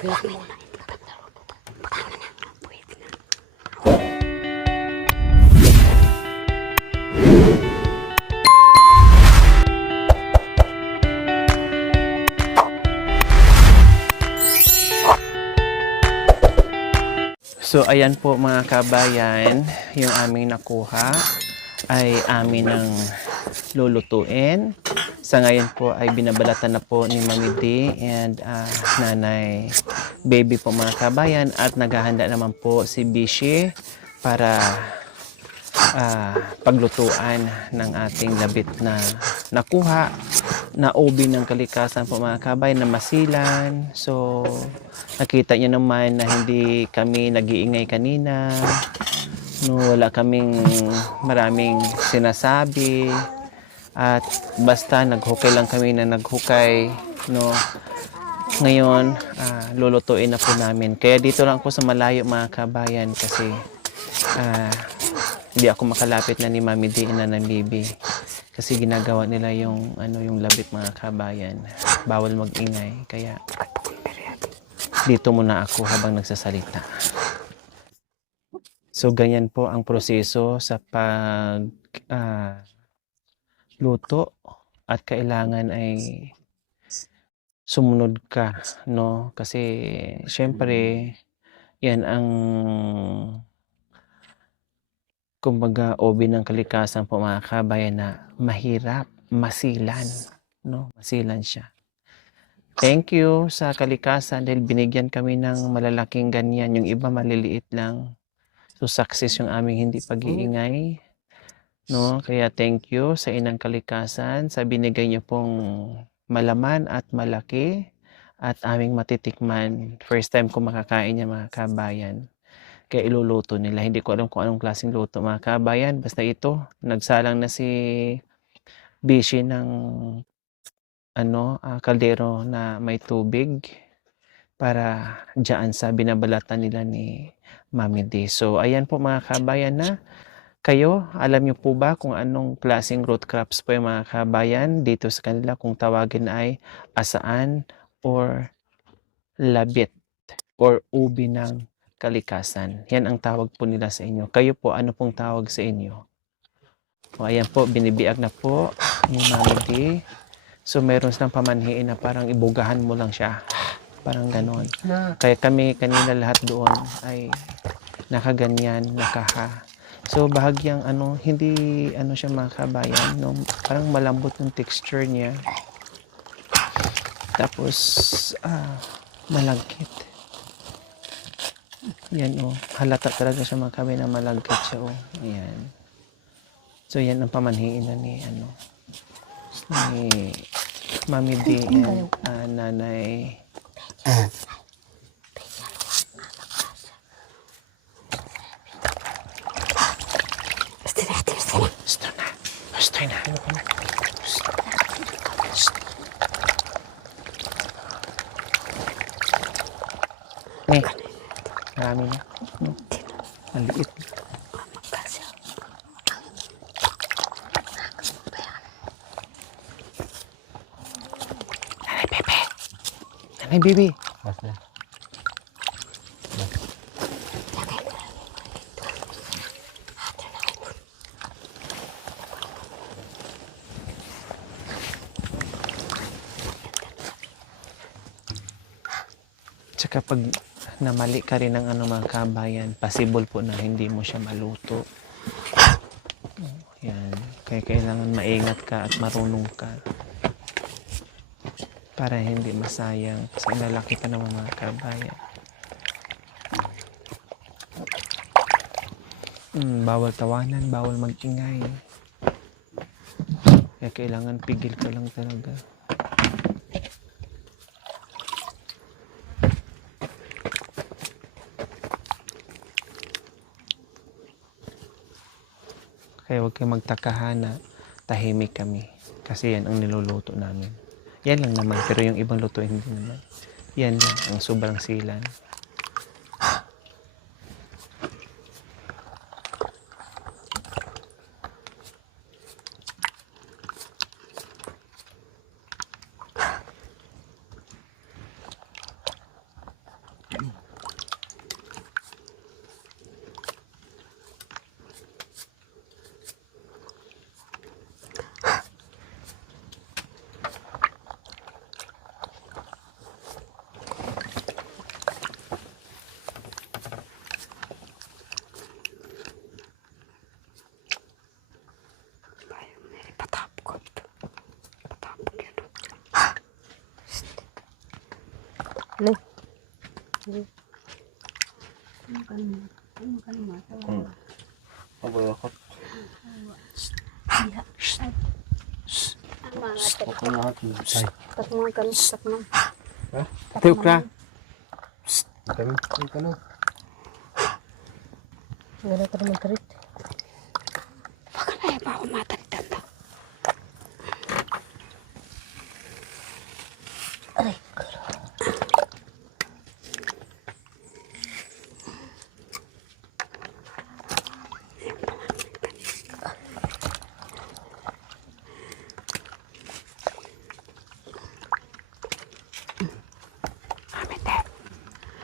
Pwede muna. Tama na. Pwede na. So ayan po mga kabayan, yung aming nakuha ay amin ng lulutuin. Sa ngayon po ay binabalatan na po ni Mami D and Nanay Baby po mga kabayan, at naghahanda naman po si Bishi para paglutuan ng ating labit na nakuha na ubi ng kalikasan po mga kabayan na masilan. So nakita niyo naman na hindi kami nag-iingay kanina, no, wala kaming maraming sinasabi, at basta naghukay lang kami na naghukay, no. Ngayon lulutuin na po namin, kaya dito lang ako sa malayo mga kabayan kasi hindi ako makalapit na ni Mami D na ng Bibi kasi ginagawa nila yung yung labit mga kabayan, bawal mag-ingay, kaya dito muna ako habang nagsasalita. So ganyan po ang proseso sa pag luto, at kailangan ay sumunod ka, no, kasi syempre yan ang kumbaga obi ng kalikasan po mga kabayan na mahirap masilan, no, masilan siya. Thank you sa kalikasan dahil binigyan kami ng malalaking ganyan, yung iba maliliit lang. So success yung aming hindi pag-iingay, no, kaya thank you sa inang kalikasan sa binigay niyo pong malaman at malaki at aming matitikman. First time ko makakain niya mga kabayan. Kaya iluluto nila. Hindi ko alam kung anong klaseng luto mga kabayan. Basta ito, nagsalang na si Bishi ng kaldero na may tubig para dyan sa binabalatan nila ni Mami D. So ayan po mga kabayan, na kayo, alam niyo po ba kung anong klaseng root crops po yung mga kabayan dito sa kanila, kung tawagin ay asaan or labit or ubi ng kalikasan? Yan ang tawag po nila sa inyo. Kayo po, ano pong tawag sa inyo? O ayan po, binibiag na po ni Mami D. So meron silang pamanhiin na parang ibugahan mo lang siya. Parang ganon. Kaya kami kanina lahat doon ay nakaganyan, nakaha. So bahagyang hindi siya mga kabayan, no? Parang malambot yung texture niya. Tapos malagkit. Yan halata talaga siya mga kabayan na malagkit siya Ayan. So yan ang pamanhiin na ni Mami D and Nanay. Gusto na. Nih, marami na. Maliit. Nanay Pepe. Nanay Bibi. Basta. Tsaka pag namali ka rin ng mga kabayan, possible po na hindi mo siya maluto. Yan. Kaya kailangan maingat ka at marunong ka para hindi masayang kasi ilalaki ka ng mga kabayan. Bawal tawanan, bawal mag-ingay. Kaya kailangan pigil ka lang talaga. Kaya huwag kayong magtakahan na tahimik kami. Kasi yan ang niluluto namin. Yan lang naman, pero yung ibang luto hindi naman. Yan lang ang sobrang silan. Le. Abay ako. Ako na ako. Ay. Tayo ka. Kami. Ay ka na. Wala ka naman karit. Baka na pa ako matalitan to. Aray, karo.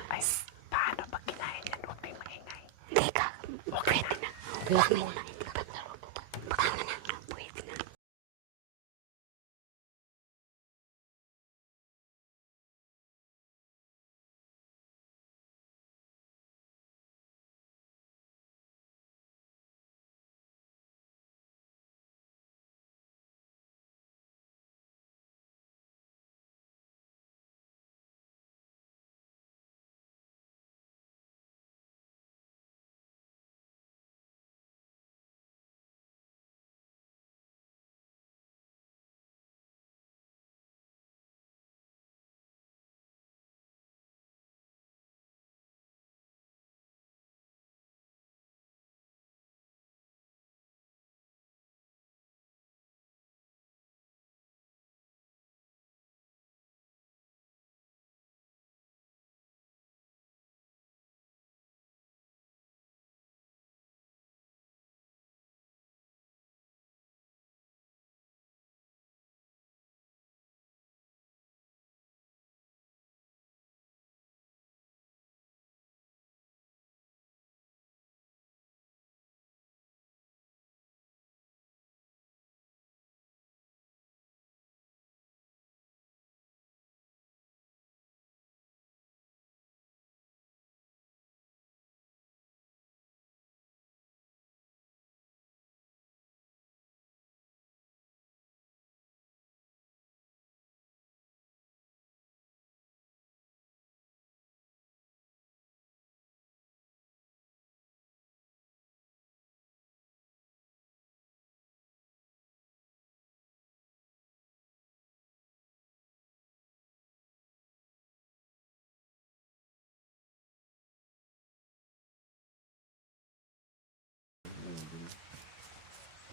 Ay, paano pag kinain yan? Huwag kayong maingay. Hindi ka. Pwede na. Pwede na. Baka na. Pwede na.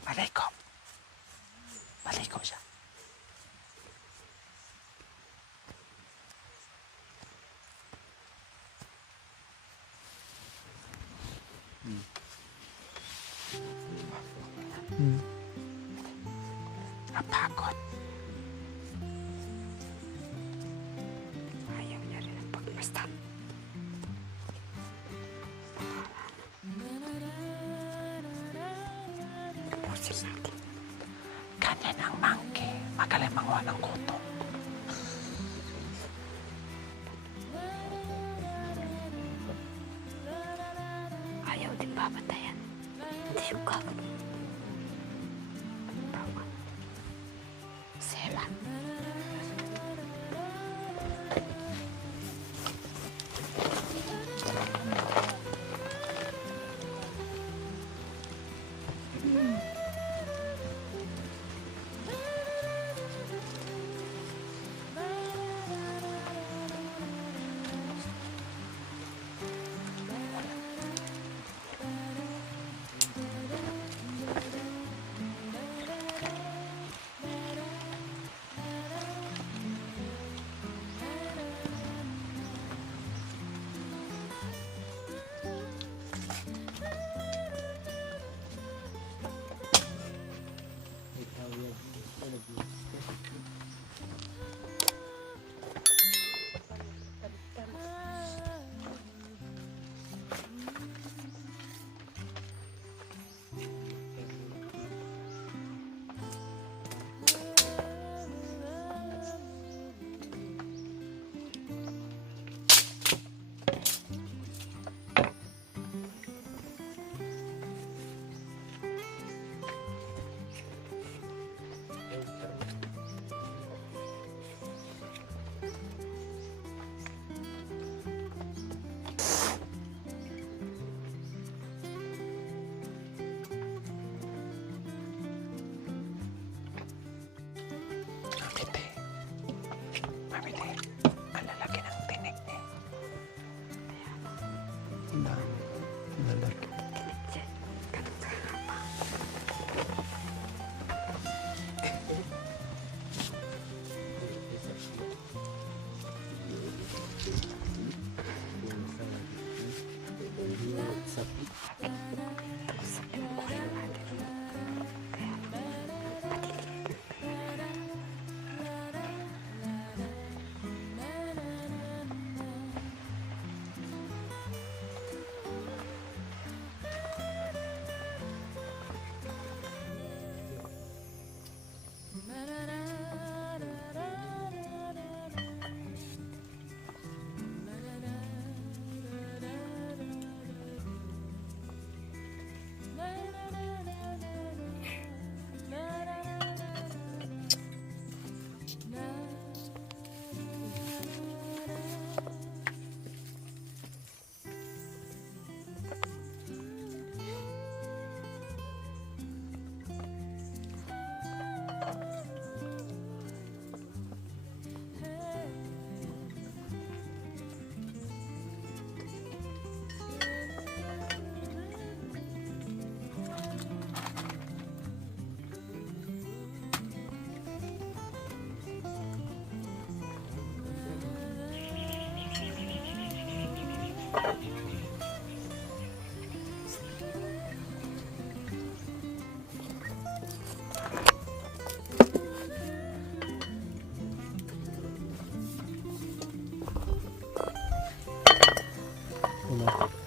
Maliko. Maliko siya. Napagod. Ayaw niya rin ang pagmastan. Pusin natin. Ganyan ang monkey. Magaling manguha ng kuto. Ayaw din babatayan. Hindi yung gagawin. Tama. Sela.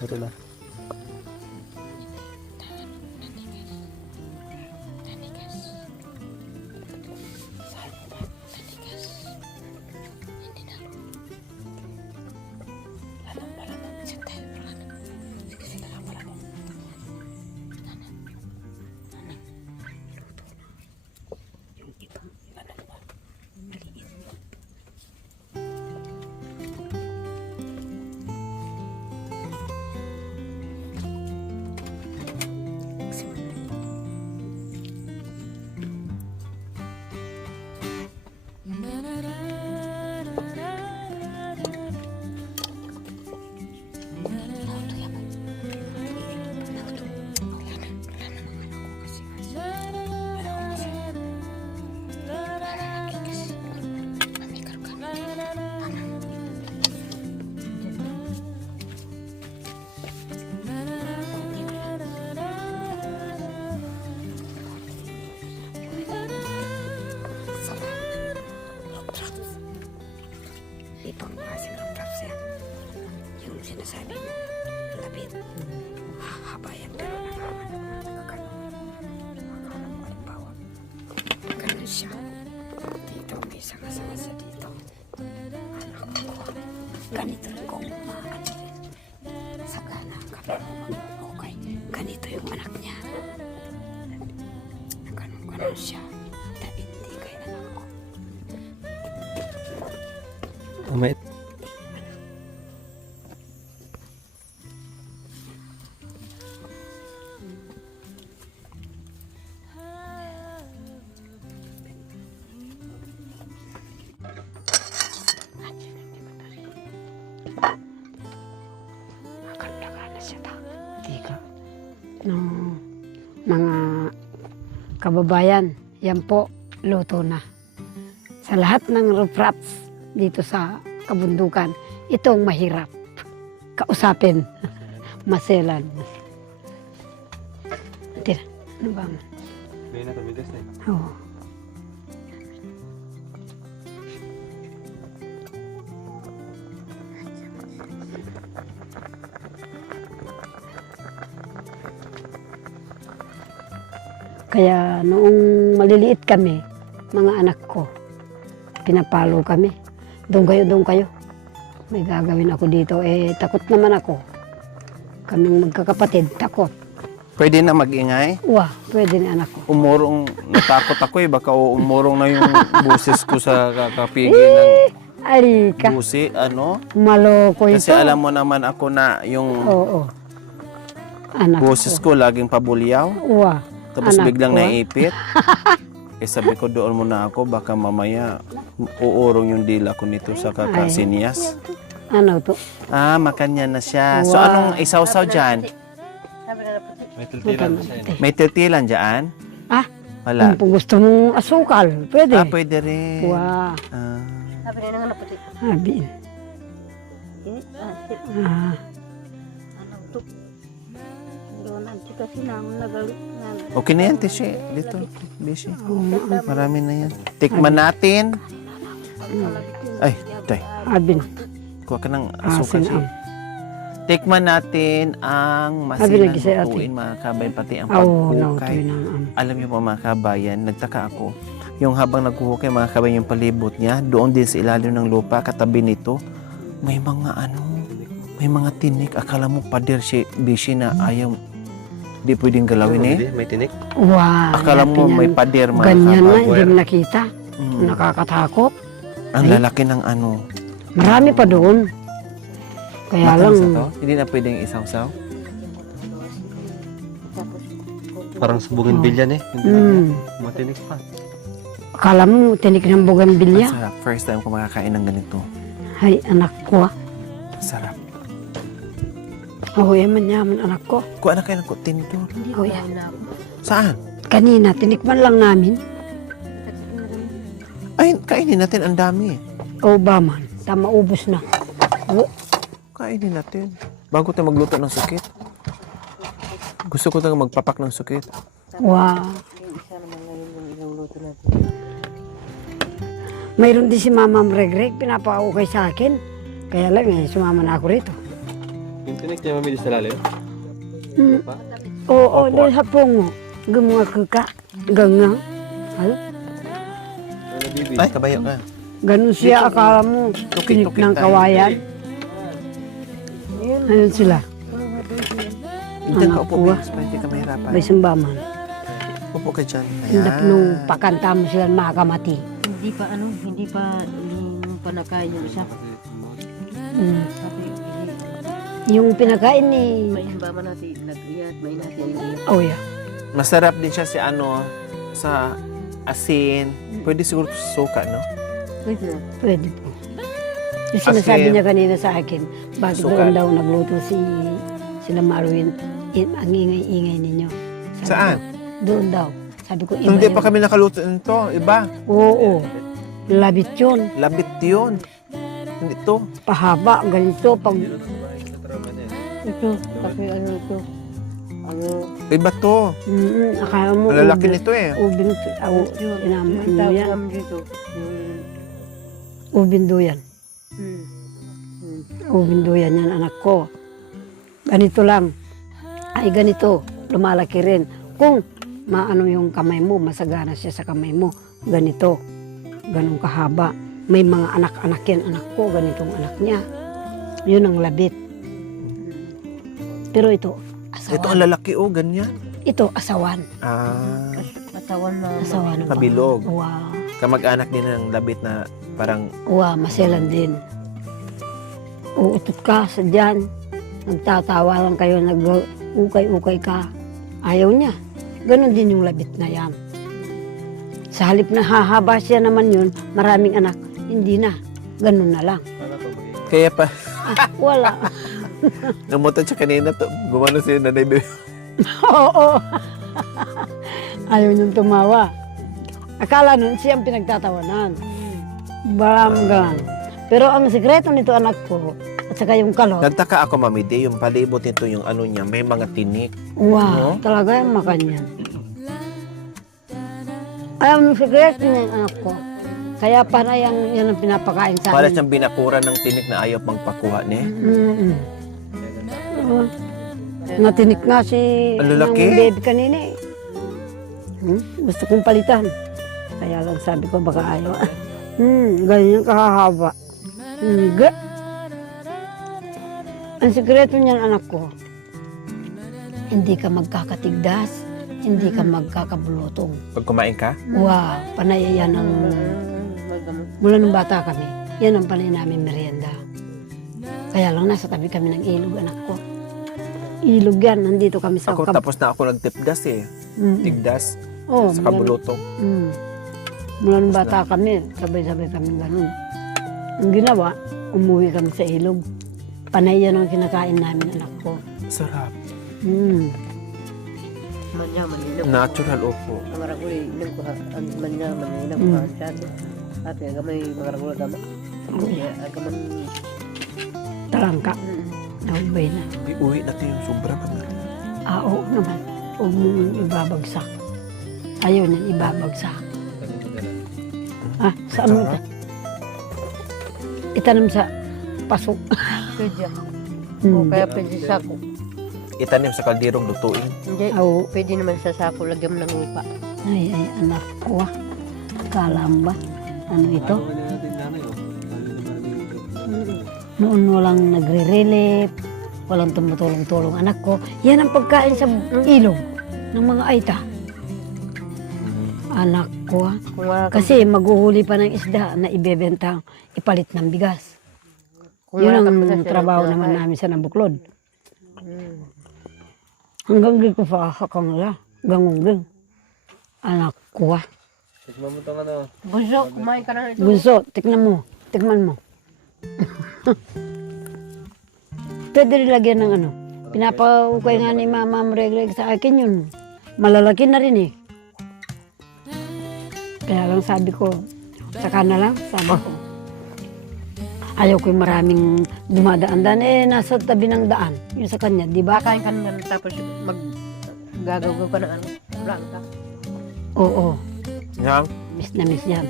Ito na. Ito ang klaseng ng drops yan. Yung sinasabi mo, labit. Hahabayan pero ganun siya. Dito may isang asasa dito. Anak ko, ganito rin kung umakalin. Sagana kami okay. Ganito yung anak niya. Ganun siya. Hindi kayo anak ko. May No, mga kababayan, yan po, luto na. Sa lahat ng roof-raps dito sa kabundukan, ito ang mahirap kausapin. Maselan. Tira, ano ba? may natamigas na. Oo. Kaya noong maliliit kami, mga anak ko, pinapalo kami. Doon kayo. May gagawin ako dito. Takot naman ako. Kaming magkakapatid, takot. Pwede na mag-ingay? Wah, pwede ni anak ko. Umurong, natakot ako eh. Baka umurong na yung buses ko sa kakapigil ng Alika, busi. Ano? maloko ito. Kasi alam mo naman ako na yung Oo. Anak buses ko. ko laging pabulyaw. Wah, Tapos anak biglang ko. naipit. Eh sabi ko doon muna ako. Baka mamaya uurong yung dila ko nito sa kakasinyas. Ano to? Ah, makanya na siya. So Wow. anong isaw-saw dyan? May tiltilan na siya. May titilan dyan? Ah, Wala. kung gusto mong asukal, pwede. Ah, pwede rin. Wah, Ah. Sabi na nga naputi. habi. Ah, Ano to? Doon ang chika sinang nagalit na. Okay na yan, Tishi. Dito. Bishi. oo, Marami na yan. Tikman natin. Ay, tay. habin. Kuha ka ng asukal Asin siya. ang. Tikman natin ang Sabi masilang lagi sa'yo, ate. lutuin, mga kabayan, pati ang Oo, no, paghukay. ito yun ang. Alam niyo po mga kabayan, nagtaka ako. Yung habang naghuhukay mga kabayan, yung palibot niya, doon din sa ilalim ng lupa, katabi nito, may mga may mga tinik. Akala mo pader si Bishi na ayaw, di pwedeng galawin eh. May tinik. Wow. Akala mo may pader mga Ganyan na, kabayan. hindi mo nakita. Mm. Nakakatakot. Ang lalaki ng ano. Marami pa doon. Kaya lang, Matamis na to? Hindi na pwedeng isaw-saw? Parang sa bougainvillea eh. Hindi matinik pa. akala mo, tinik ng Ang bugambilya. sarap. First time ko makakain ng ganito. Ay, anak ko ah. Sarap. Oo, yaman anak ko. Kuha na kayo ng tinidor. Oo, yan. Saan? Kanina, tinikman lang namin. Ay, kainin natin. Ang dami. O ba man, tama ubos na. Oo, Kainin natin. Bago tayo magluto ng sukit. Gusto ko talaga magpapak ng sukit. wow. Mayroon din si Mama Mregreg, pinapaukay sa akin. Kaya lang sumama na ako rito. Yung Tinik niya mamili sa lalim? Mm. Pa? Oo, Opo. doon sa pungo. Gumawa ka. Ganyan. Ay, Ano, bibi? Ay, kabayo ka. ganun siya. Akala mo, pinik Tuki-tuki ng tayo. kawayan. Ayun sila. Diyan ka Anak upo, ko, Vince, para hindi ka mahirapan. may sumbaman. Upo ka dyan. Hindi nung Ayan. pakanta mo sila makamati. Hindi pa hindi pa nakain yung isa. Mm. Sabi, Yung pinakain ni... may imbama natin, nag-iyat, may natin. Oh, yeah. Masarap din siya si ano, sa asin. Pwede siguro suka, no? Pwede na. Pwede po. Yung sinasabi Asin. niya kanina sa akin, bakit Suka. doon daw nagluto sila Marwin, ang ingay-ingay ninyo. Sabi Saan? ko, doon daw. Sabi ko, iba Hindi yun. pa kami nakaluto nito. Iba. Oo. Labit yun. Labit yun. Hindi to. Pahaba, ganito. Pag Ito, kasi ano ito. Ano, Iba to. akala mo, Ang lalaki nito eh. ubing, yun, inaman yung mo tawag yan. namin dito. Ubing duyan. Ubing duyan yan, anak ko. Ganito lang. Ay, ganito. Lumalaki rin. Kung maano yung kamay mo, masagana siya sa kamay mo. Ganito. Ganun kahaba. May mga anak-anak yan, anak ko. Ganitong anak niya. Yun ang labit. Pero ito, asawan. Ito ang lalaki oh, ganyan. Ito, asawan. Ah, Katawan na. Asawan ng Kabilog. Wow. kamag-anak din ng labit na parang Wow, maselan din. Uutot ka sa dyan. Nagtatawa lang kayo, nag-ukay-ukay ka. Ayaw niya. Ganon din yung labit na yan. Sa halip na hahaba siya naman yun, maraming anak, hindi na. Ganon na lang. kaya pa Wala. namutan siya kanina to. Gumano si Nanay Bebe. Oo. Ayaw niyong tumawa. Akala nun siyang pinagtatawanan. Baram galang. Pero ang sikreto nito anak ko, at saka yung kalot, Nagtaka ako, Mami Day, yung palibot nito, yung ano niya, may mga tinik. wow, No? talaga yung makanyan. Ayaw yung sikreto niya yung anak ko. Kaya panay yan ang pinapakain sa Para amin. siyang binakura ng tinik na ayaw magpakuha ni. Mm-mm. Natinik nga si Ang lalaki. ng baby kanina eh. Gusto kong palitan. Kaya lang sabi ko baka ayaw. Ganyan kahahaba. Hindi. Ang sikreto niyan anak ko, hindi ka magkakatigdas, hindi ka magkakabulutong. Pag kumain ka, Wow, panay yan ang, mula nung bata kami, yan ang panay namin merienda. Kaya lang nasa tabi kami ng ilog anak ko. Ilog yan, nandito kami sa ako tapos na ako nagtipdas eh. Mm-mm. Tigdas Oh, sa mula, kabulutong. mula nung bata kami, sabay-sabay kami ganun. Ang ginawa, umuwi kami sa ilog. Panay yan ang kinakain namin anak ko. Sarap. Manya, manina. Natural opo. Ang maraguli, nang kuha, ang manya, manina, Mm. kuha, siyado. Ate, agamay, maragula gama. Kaya, agaman, Talangka, naubay na. Uwi natin yung sobra naman. Oo naman, huwag mong ibabagsak. Ayaw niyan ibabagsak. Saan mo ito? Itanam sa pasok. pwede. O kaya pwede sa sako. Itanim sa kaldirong lutuin. Hindi, Oo. pwede naman sa sako, lagyan mo ng lupa. Ay, anak ko ah. Kala mo ba? Ano ito? Noon walang nagre-relief, walang tumutulong-tulong anak ko. Yan ang pagkain sa ilog ng mga aita. Anak ko ah. Kung wala kang, Kasi maghuhuli pa ng isda na ibebenta, ipalit ng bigas. kung Yun wala ang kang masasabi trabaho na naman bahay. namin sa Nabuklod. Mm. Hanggang di ko pa hakang nila. Gangong anak ko ah. Tikman mo itong ano. Bunso, kumain ka na ito. Bunso, tikman mo. Tikman mo. Pwede rin lagyan ng ano. Pinapaukay nga ni Mama Mregreg sa akin yun. Malalaki na rin eh. Kaya lang sabi ko, saka na lang, sabi ko. Ayaw ko yung maraming dumadaan-daan. Nasa tabi ng daan. Yung sa kanya, di ba? Kakain ka na tapos gagawin ka ng ano, blanca. Oo, Yang, miss na miss yan.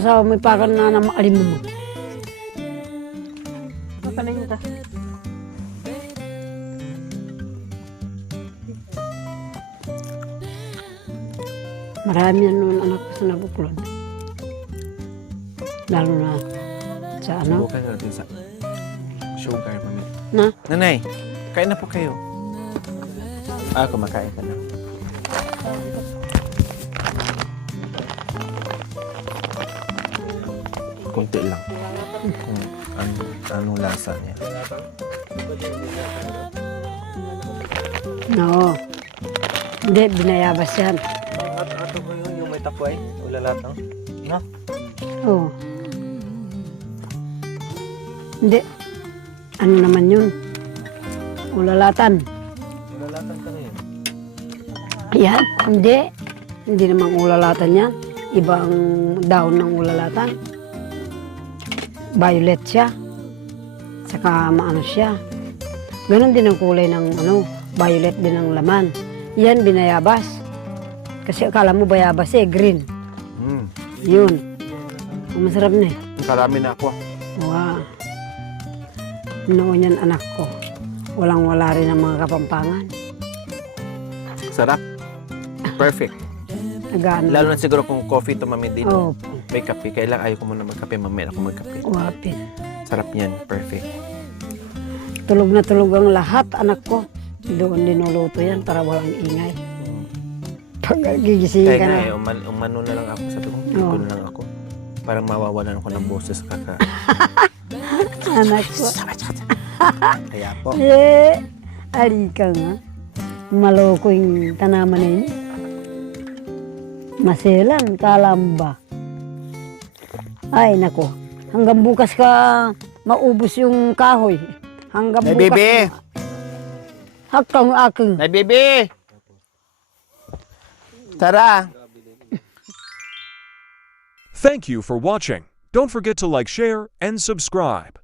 asawa mo ipakan na na maalim mo. Makaling ka. Marami yan noon anak ko sa nabuklod. Lalo na sa ano. Subukan natin sa sugar, mami. Na? Nanay, kain na po kayo. Kumakain ka na. Kunti lang. Kung anong lasa niya. No. Hindi, binayabas yan. Ato ko yun, yung may takway. Ulalat, no? Oo. Hindi. Ano naman yun? Ulalatan. Ulalatan ka na yun. Yan, hindi. Hindi naman ulalatan yan. Ibang daon ng ulalatan. Violet siya. Saka maano siya. Ganon din ang kulay ng ano, violet din ang laman. Yan, binayabas. Kasi akala mo bayabas green. Yun. Ang masarap na eh. Karami na ako. Wow. Noon yan anak ko. Walang-wala rin ang mga kapampangan. Sarap. Perfect. Nagano. Lalo na siguro kung coffee to, mami, din. Oh, May kape. Kailang ayaw ko muna magkape. Mamaya ako magkape. wapit. Sarap yan. Perfect. Tulog na tulog ang lahat, anak ko. Doon linuluto yan para walang ingay. Pag gigising Kaya ka nga na. umano na lang ako. Sabi ko, Oo. tipo na lang ako. Parang mawawalan ako ng boses kaka. Anak ko. Kaya po. Ari ka nga. Maloko yung tanaman na yun. Maselan, kalamba. Ay, nako. Hanggang bukas ka maubos yung kahoy. Hanggang Nay, bukas. bebe! Hakang aking. Nay, bebe! Tara! Thank you for watching. Don't forget to like, share, and subscribe.